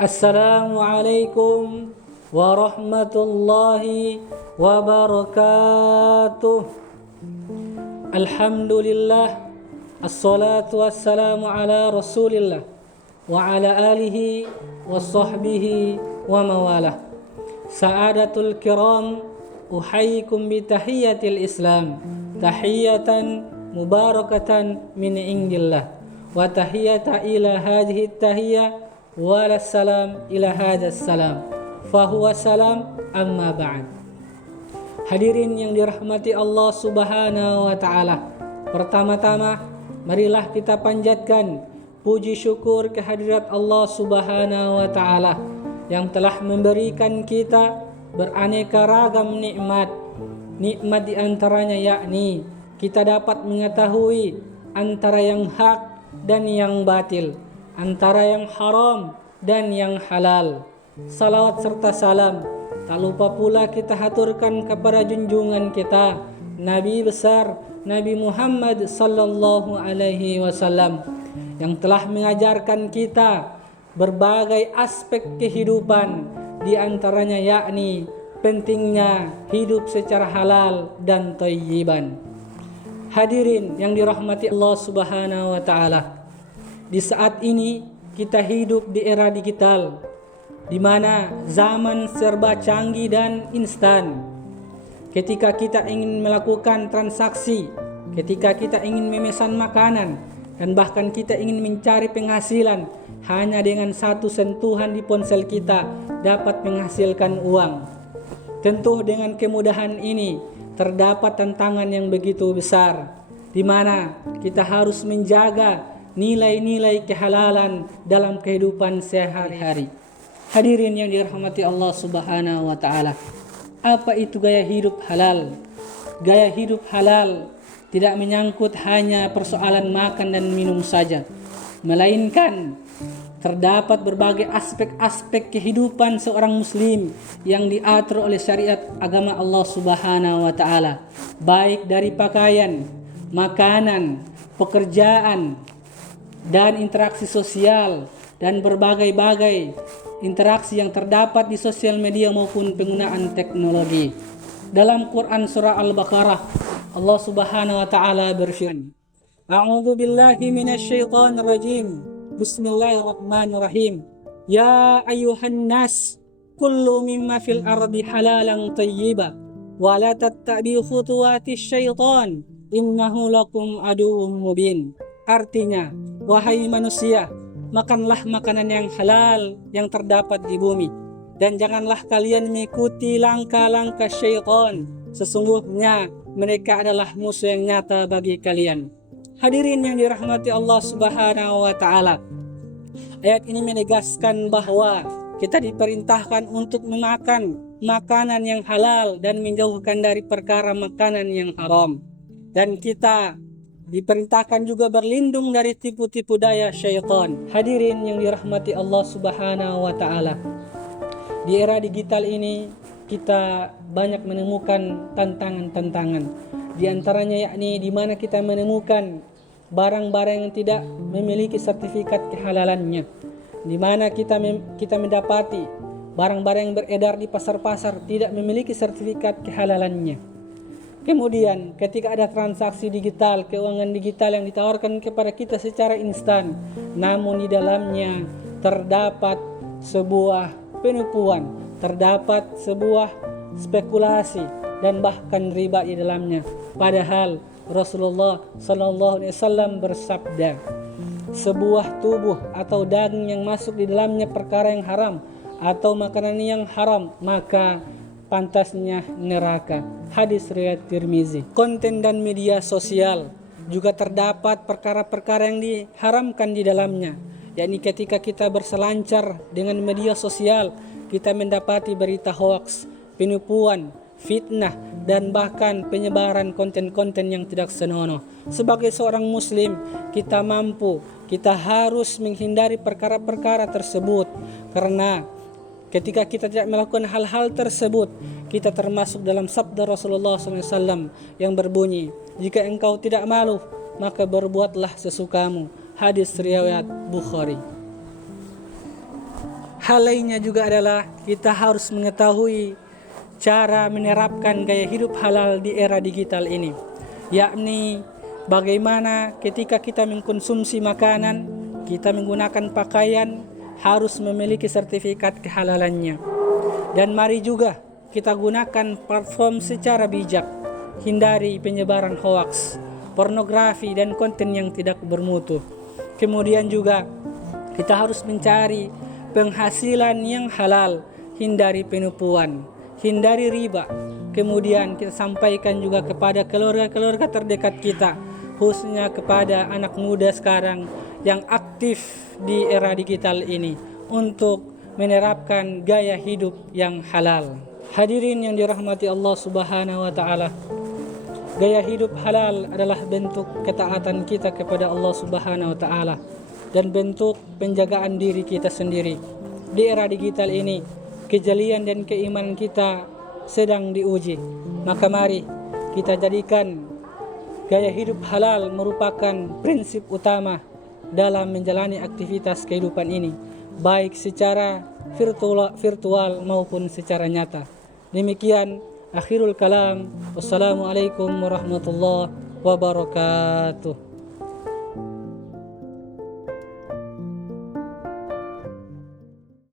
Assalamualaikum warahmatullahi wabarakatuh. Alhamdulillah, assalatu wassalamu ala rasulillah wa ala alihi wa sahbihi wa mawalah. Sa'adatul kiram, uhayyikum bi tahiyyatil islam, tahiyatan mubarakatan min indillah, wa tahiyyata ila hadhihi tahiyyah Walassalam ila hadas salam fahuwa salam amma ba'd. Hadirin yang dirahmati Allah subhanahu wa ta'ala, pertama-tama marilah kita panjatkan puji syukur kehadirat Allah subhanahu wa ta'ala yang telah memberikan kita beraneka ragam nikmat. Nikmat diantaranya yakni kita dapat mengetahui antara yang hak dan yang batil, antara yang haram dan yang halal. Salawat serta salam tak lupa pula kita haturkan kepada junjungan kita Nabi besar Nabi Muhammad sallallahu alaihi wasallam yang telah mengajarkan kita berbagai aspek kehidupan, di antaranya yakni pentingnya hidup secara halal dan thayyiban. Hadirin yang dirahmati Allah subhanahu wa ta'ala, di saat ini kita hidup di era digital, di mana zaman serba canggih dan instan. Ketika kita ingin melakukan transaksi, ketika kita ingin memesan makanan, dan bahkan kita ingin mencari penghasilan, hanya dengan satu sentuhan di ponsel kita dapat menghasilkan uang. Tentu dengan kemudahan ini terdapat tantangan yang begitu besar, di mana kita harus menjaga nilai-nilai kehalalan dalam kehidupan sehari-hari. Hadirin yang dirahmati Allah subhanahu wa ta'ala, apa itu gaya hidup halal? Gaya hidup halal tidak menyangkut hanya persoalan makan dan minum saja, melainkan terdapat berbagai aspek-aspek kehidupan seorang muslim yang diatur oleh syariat agama Allah subhanahu wa ta'ala, baik dari pakaian, makanan, pekerjaan, dan interaksi sosial, dan berbagai-bagai interaksi yang terdapat di sosial media maupun penggunaan teknologi. Dalam Quran surah Al-Baqarah, Allah subhanahu wa ta'ala berfirman, A'udzu billahi minasyaitonir rajim. Bismillahirrahmanirrahim. Ya ayyuhan nas, kullu mimma fil ardi halalan thayyiba wa la tattabi'u khutuwatis syaitan innahu lakum aduwwum mubin. Artinya, wahai manusia, makanlah makanan yang halal yang terdapat di bumi, dan janganlah kalian mengikuti langkah-langkah syaitan. Sesungguhnya mereka adalah musuh yang nyata bagi kalian. Hadirin yang dirahmati Allah subhanahu wa ta'ala, ayat ini menegaskan bahwa kita diperintahkan untuk memakan makanan yang halal dan menjauhkan dari perkara makanan yang haram. Dan kita diperintahkan juga berlindung dari tipu-tipu daya syaitan. Hadirin yang dirahmati Allah subhanahu wa ta'ala, di era digital ini kita banyak menemukan tantangan-tantangan. Di antaranya yakni di mana kita menemukan barang-barang yang tidak memiliki sertifikat kehalalannya, di mana kita mendapati barang-barang yang beredar di pasar-pasar tidak memiliki sertifikat kehalalannya. Kemudian ketika ada transaksi digital, keuangan digital yang ditawarkan kepada kita secara instan, namun di dalamnya terdapat sebuah penipuan, terdapat sebuah spekulasi dan bahkan riba di dalamnya. Padahal Rasulullah sallallahu alaihi wasallam bersabda, sebuah tubuh atau daging yang masuk di dalamnya perkara yang haram atau makanan yang haram, maka pantasnya neraka. Hadis riwayat Tirmizi. Konten dan media sosial juga terdapat perkara-perkara yang diharamkan di dalamnya, yakni ketika kita berselancar dengan media sosial, kita mendapati berita hoaks, penipuan, fitnah, dan bahkan penyebaran konten-konten yang tidak senonoh. Sebagai seorang muslim, kita harus menghindari perkara-perkara tersebut, karena ketika kita tidak melakukan hal-hal tersebut, kita termasuk dalam sabda Rasulullah SAW yang berbunyi, jika engkau tidak malu, maka berbuatlah sesukamu. Hadis riwayat Bukhari. Hal lainnya juga adalah kita harus mengetahui cara menerapkan gaya hidup halal di era digital ini, yakni bagaimana ketika kita mengkonsumsi makanan, kita menggunakan pakaian harus memiliki sertifikat kehalalannya. Dan mari juga kita gunakan platform secara bijak, hindari penyebaran hoaks, pornografi dan konten yang tidak bermutu. Kemudian juga kita harus mencari penghasilan yang halal, hindari penipuan, hindari riba. Kemudian kita sampaikan juga kepada keluarga-keluarga terdekat kita, khususnya kepada anak muda sekarang yang aktif di era digital ini untuk menerapkan gaya hidup yang halal. Hadirin yang dirahmati Allah Subhanahu wa taala, gaya hidup halal adalah bentuk ketaatan kita kepada Allah Subhanahu wa taala dan bentuk penjagaan diri kita sendiri. Di era digital ini, kejelian dan keimanan kita sedang diuji. Maka mari kita jadikan gaya hidup halal merupakan prinsip utama dalam menjalani aktivitas kehidupan ini, baik secara virtual maupun secara nyata. Demikian akhirul kalam. Wassalamualaikum warahmatullahi wabarakatuh.